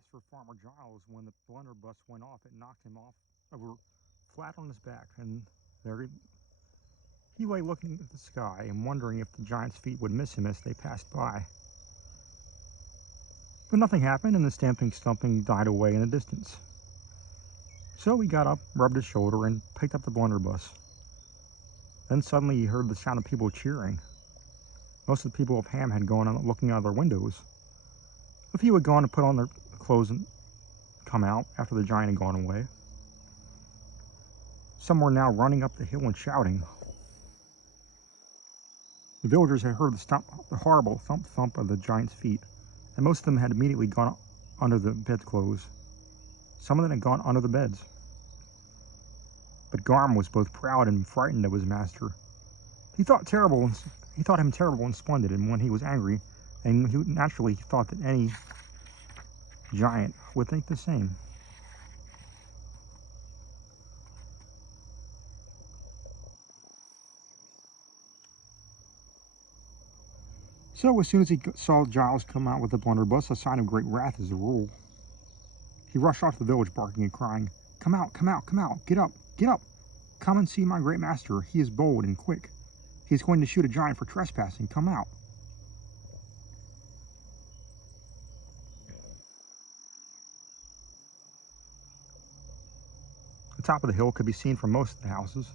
As for Farmer Giles, when the blunderbuss went off, it knocked him off over flat on his back, and there he lay looking at the sky and wondering if the giant's feet would miss him as they passed by. But nothing happened, and the stamping stumping died away in the distance. So he got up, rubbed his shoulder, and picked up the blunderbuss. Then suddenly he heard the sound of people cheering. Most of the people of Ham had gone out looking out of their windows. A few had gone to put on their clothes and come out after the giant had gone away. Some were now running up the hill and shouting. The villagers had heard the horrible thump-thump of the giant's feet, and most of them had immediately gone under the bedclothes. Some of them had gone under the beds. But Garm was both proud and frightened of his master. He thought him terrible and splendid, and when he was angry, and he naturally thought that any giant would think the same. So as soon as he saw Giles come out with the blunderbuss, a sign of great wrath as a rule, he rushed off the village barking and crying, "Come out, come out, come out, get up, get up! Come and see my great master, he is bold and quick. He is going to shoot a giant for trespassing, come out!" The top of the hill could be seen from most of the houses.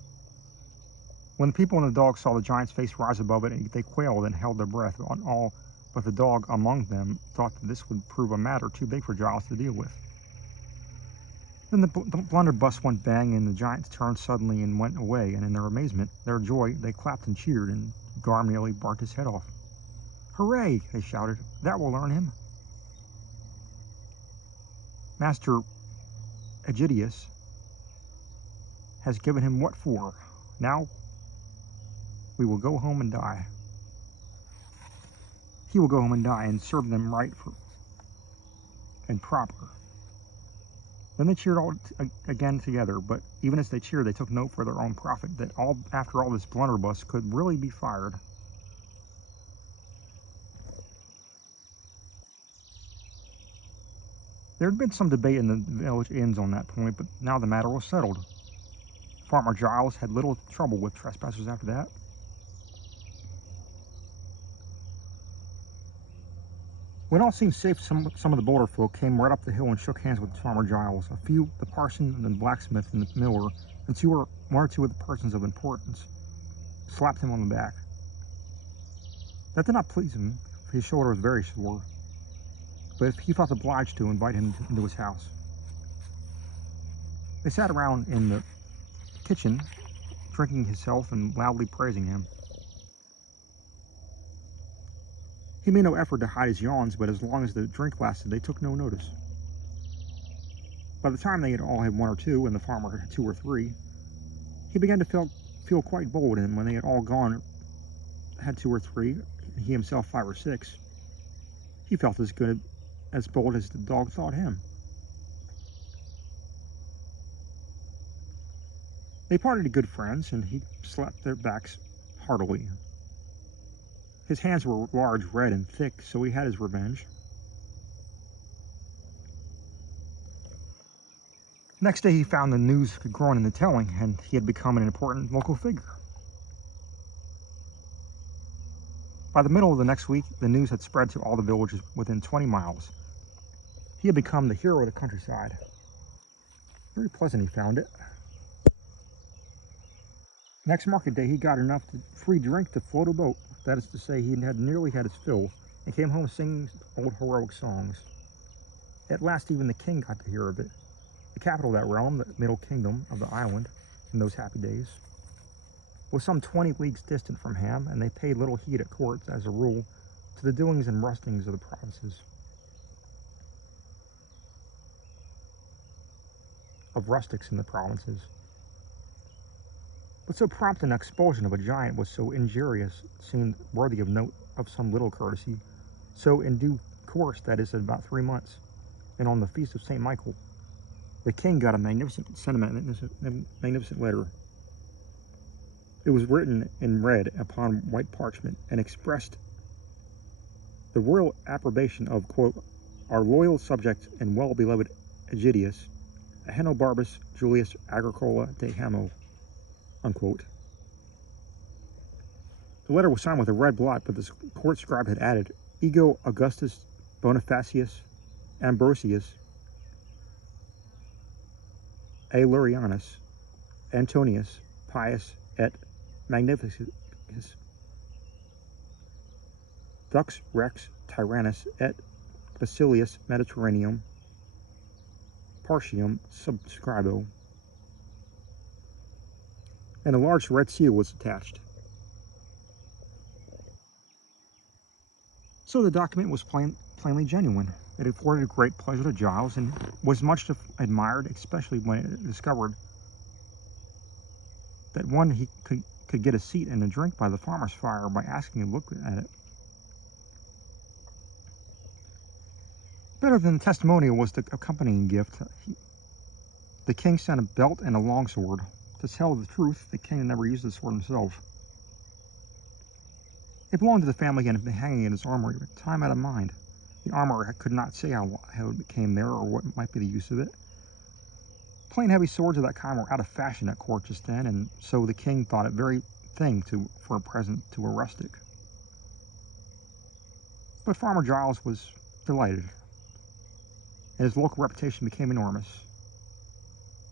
When the people and the dog saw the giant's face rise above it, they quailed and held their breath. All but the dog among them thought that this would prove a matter too big for Giles to deal with. Then the blunderbuss went bang, and the giants turned suddenly and went away, and in their amazement, their joy, they clapped and cheered, and Garm nearly barked his head off. "Hooray!" they shouted. "That will learn him. Master Aegidius has given him what for. Now we will go home and die. He will go home and die and serve them right and proper." Then they cheered all again together, but even as they cheered, they took note for their own profit that after all this blunderbuss could really be fired. There had been some debate in the village inns on that point, but now the matter was settled. Farmer Giles had little trouble with trespassers after that. When all seemed safe, some of the bolder folk came right up the hill and shook hands with Farmer Giles. A few, the parson and the blacksmith and the miller, and one or two of the persons of importance, slapped him on the back. That did not please him, for his shoulder was very sore, but he felt obliged to invite him into his house. They sat around in the kitchen, drinking his health and loudly praising him. He made no effort to hide his yawns, but as long as the drink lasted, they took no notice. By the time they had all had one or two, and the farmer had two or three, he began to feel quite bold, and when they had all had two or three, he himself 5 or 6, he felt as bold as the dog thought him. They parted to good friends, and he slapped their backs heartily. His hands were large, red, and thick, so he had his revenge. Next day he found the news growing in the telling, and he had become an important local figure. By the middle of the next week, the news had spread to all the villages within 20 miles. He had become the hero of the countryside. Very pleasant he found it. Next market day, he got enough free drink to float a boat. That is to say, he had nearly had his fill, and came home singing old heroic songs. At last, even the king got to hear of it. The capital of that realm, the middle kingdom of the island, in those happy days, was some 20 leagues distant from Ham, and they paid little heed at court, as a rule, to the doings and rustings of the provinces. Of rustics in the provinces. But so prompt an expulsion of a giant was so injurious, seemed worthy of note of some little courtesy. So in due course, that is, in about 3 months, and on the feast of St. Michael, the king got a magnificent letter. It was written in red upon white parchment, and expressed the royal approbation of, quote, our loyal subject and well-beloved Aegidius, Ahenobarbus Julius Agricola de Hamo, unquote. The letter was signed with a red blot, but the court scribe had added, Ego Augustus Bonifacius Ambrosius Aelurianus Antonius Pius et Magnificus Dux Rex Tyrannus et Basilius Mediterraneum Partium Subscribo, and a large red seal was attached. So the document was plainly genuine. It afforded great pleasure to Giles and was much admired, especially when it discovered that one he could get a seat and a drink by the farmer's fire by asking to look at it. Better than the testimonial was the accompanying gift. The king sent a belt and a longsword. To tell the truth, the king had never used the sword himself. It belonged to the family and had been hanging in his armory, but time out of mind. The armorer could not say how it came there or what might be the use of it. Plain heavy swords of that kind were out of fashion at court just then, and so the king thought it very thing for a present to a rustic. But Farmer Giles was delighted, and his local reputation became enormous.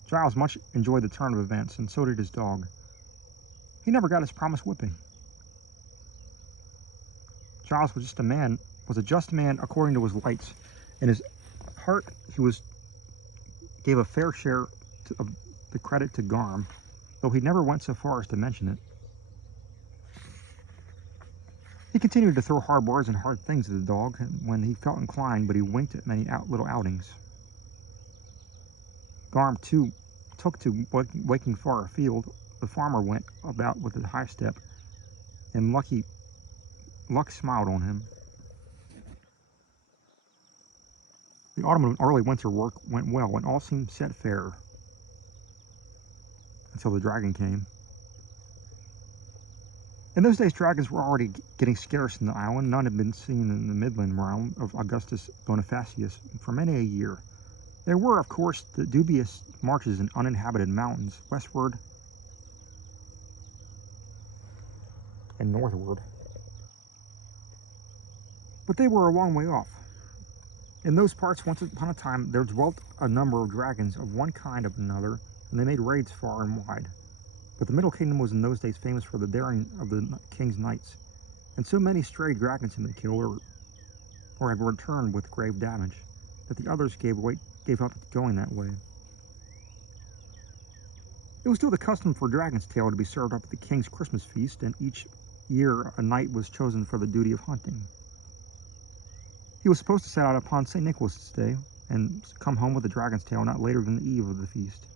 Giles much enjoyed the turn of events, and so did his dog. He never got his promised whipping. Giles was a just man according to his lights. In his heart, he gave a fair share of the credit to Garm, though he never went so far as to mention it. He continued to throw hard words and hard things at the dog when he felt inclined, but he winked at many little outings. Garm, too, took to waking far afield. The farmer went about with a high step, and luck smiled on him. The autumn and early winter work went well, and all seemed set fair, until the dragon came. In those days, dragons were already getting scarce in the island. None had been seen in the midland realm of Augustus Bonifacius for many a year. There were, of course, the dubious marches in uninhabited mountains, westward and northward. But they were a long way off. In those parts, once upon a time, there dwelt a number of dragons of one kind or another, and they made raids far and wide. But the Middle Kingdom was in those days famous for the daring of the king's knights, and so many stray dragons had been killed or had returned with grave damage, that the others gave up going that way. It was still the custom for dragon's tail to be served up at the king's Christmas feast, and each year a knight was chosen for the duty of hunting. He was supposed to set out upon St. Nicholas's Day and come home with the dragon's tail not later than the eve of the feast.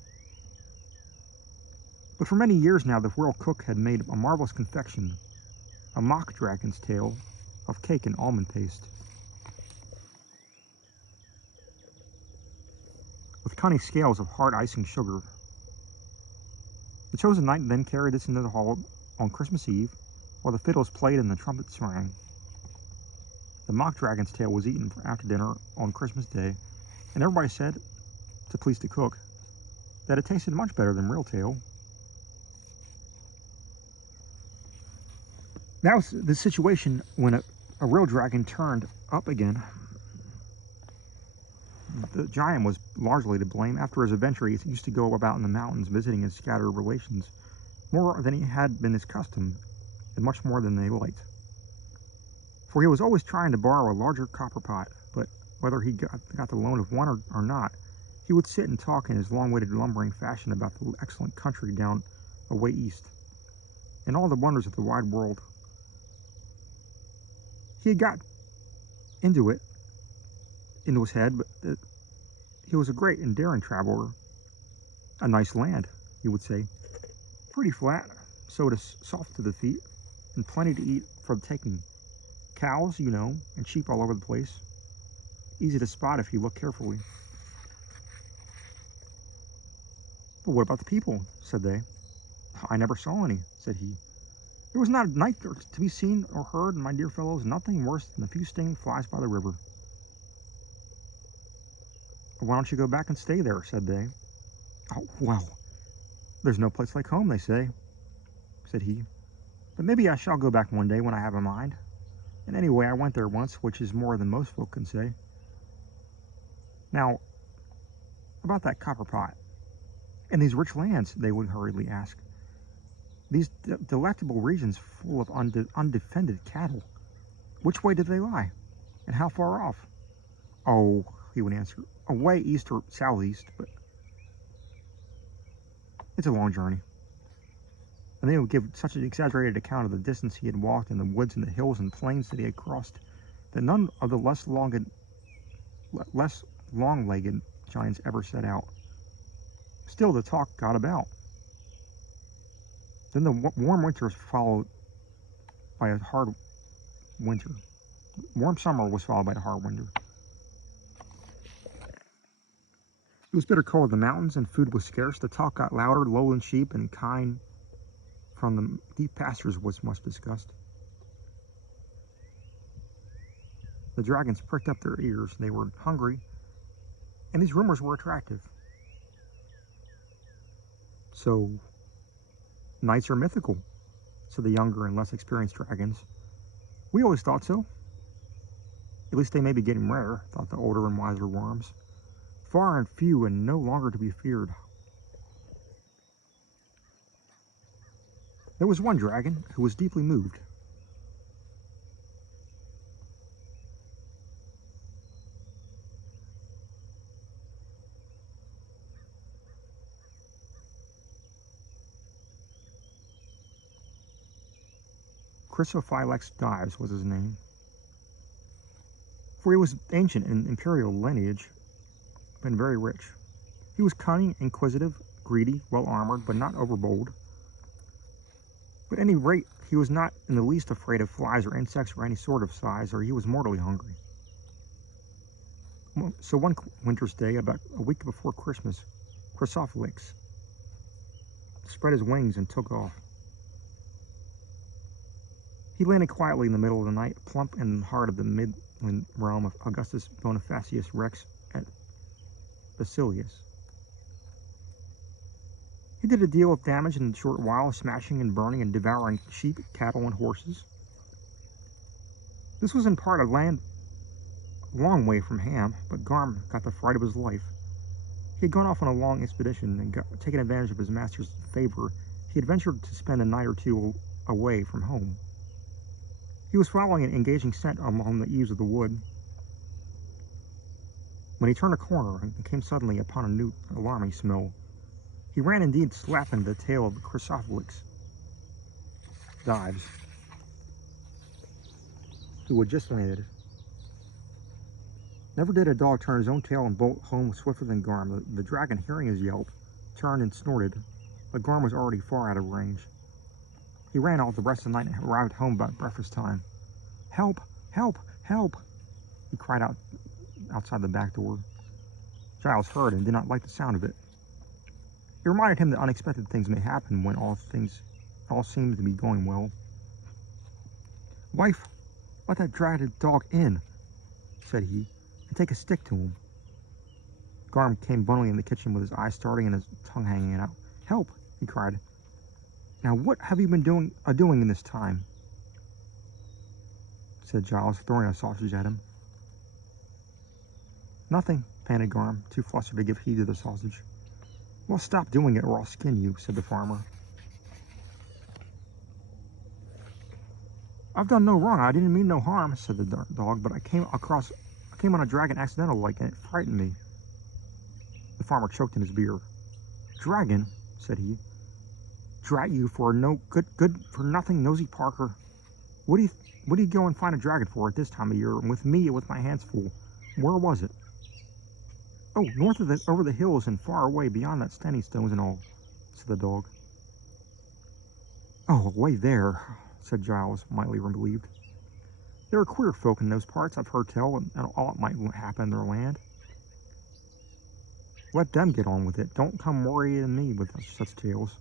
But for many years now, the royal cook had made a marvelous confection, a mock dragon's tail of cake and almond paste, with cunning scales of hard icing sugar. The chosen knight then carried this into the hall on Christmas Eve, while the fiddles played and the trumpets rang. The mock dragon's tail was eaten after dinner on Christmas Day, and everybody said, to please the cook, that it tasted much better than real tail. Now the situation when a real dragon turned up again. The giant was largely to blame. After his adventure, he used to go about in the mountains visiting his scattered relations, more than he had been his custom, and much more than they liked. For he was always trying to borrow a larger copper pot, but whether he got the loan of one or not, he would sit and talk in his long-winded lumbering fashion about the excellent country down away east, and all the wonders of the wide world. He had got into his head, but he was a great and daring traveler. A nice land, he would say, pretty flat, so soft to the feet, and plenty to eat for the taking. Cows, you know, and sheep all over the place. Easy to spot if you look carefully. But what about the people? Said they. I never saw any, said he. There was not a night to be seen or heard, my dear fellows, nothing worse than a few stinging flies by the river. Why don't you go back and stay there, said they. Oh, well, there's no place like home, they say, said he. But maybe I shall go back one day when I have a mind. And anyway, I went there once, which is more than most folk can say. Now, about that copper pot, and these rich lands, they would hurriedly ask. These delectable regions full of undefended cattle. Which way do they lie? And how far off? Oh, he would answer, away east or southeast, but it's a long journey. And they would give such an exaggerated account of the distance he had walked in the woods and the hills and plains that he had crossed, that none of the less long-legged giants ever set out. Still, the talk got about. Then the warm winters followed by a hard winter. Warm summer was followed by a hard winter. It was bitter cold in the mountains, and food was scarce. The talk got louder. Lowland sheep and kine from the deep pastures was much discussed. The dragons pricked up their ears. They were hungry, and these rumors were attractive. So, knights are mythical, said the younger and less experienced dragons. We always thought so. At least they may be getting rare, thought the older and wiser worms. Far and few and no longer to be feared. There was one dragon who was deeply moved. Chrysophylax Dives was his name. For he was ancient in imperial lineage, and very rich. He was cunning, inquisitive, greedy, well-armored, but not overbold. But at any rate, he was not in the least afraid of flies or insects or any sort of size, or he was mortally hungry. So one winter's day, about a week before Christmas, Chrysophylax spread his wings and took off. He landed quietly in the middle of the night, plump in the heart of the midland realm of Augustus Bonifacius Rex at Basilius. He did a deal of damage in a short while, smashing and burning and devouring sheep, cattle, and horses. This was in part a land a long way from Ham, but Garm got the fright of his life. He had gone off on a long expedition and taken advantage of his master's favor. He had ventured to spend a night or two away from home. He was following an engaging scent along the eaves of the wood when he turned a corner and came suddenly upon a new alarming smell. He ran indeed, slapping the tail of the Chrysophylax Dives, who had just landed. Never did a dog turn his own tail and bolt home swifter than Garm. The dragon, hearing his yelp, turned and snorted, but Garm was already far out of range. He ran all the rest of the night and arrived home about breakfast time. "Help! Help! Help!" he cried out outside the back door. Giles heard and did not like the sound of it. It reminded him that unexpected things may happen when all seems to be going well. "Wife, let that dragged dog in," said he, "and take a stick to him." Garm came bundling in the kitchen with his eyes starting and his tongue hanging out. "Help!" he cried. "Now what have you been doing in this time?" said Giles, throwing a sausage at him. "Nothing," panted Garm, too flustered to give heed to the sausage. "Well, stop doing it or I'll skin you," said the farmer. "I've done no wrong. I didn't mean no harm," said the dog, "but I came on a dragon accidental like, and it frightened me." The farmer choked in his beer. "Dragon?" said he. "Drat you for no good for nothing, nosy Parker. What do you go and find a dragon for at this time of year, and with me with my hands full? Where was it?" "Oh, north of over the hills and far away beyond that standing stones and all," said the dog. "Oh, away there," said Giles, mightily relieved. "There are queer folk in those parts, I've heard tell, and all it might happen in their land. Let them get on with it. Don't come worrying me with such tales.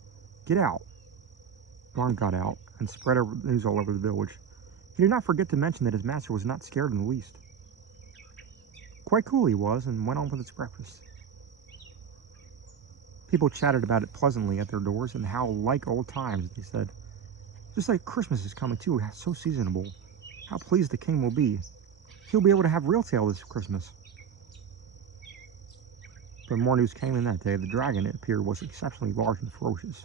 Get out." Garm got out and spread news all over the village. He did not forget to mention that his master was not scared in the least. Quite cool he was, and went on with its breakfast. People chatted about it pleasantly at their doors, and how like old times, they said. Just like Christmas is coming too, so seasonable. How pleased the king will be. He'll be able to have real tail this Christmas. But more news came in that day. The dragon, it appeared, was exceptionally large and ferocious.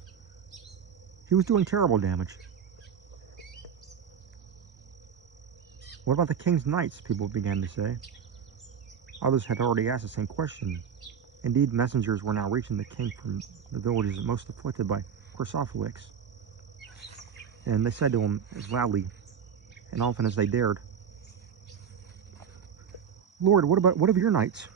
He was doing terrible damage. What about the king's knights, people began to say. Others had already asked the same question. Indeed, messengers were now reaching the king from the villages most afflicted by Chrysophilix. And they said to him as loudly and often as they dared, "Lord, what of your knights?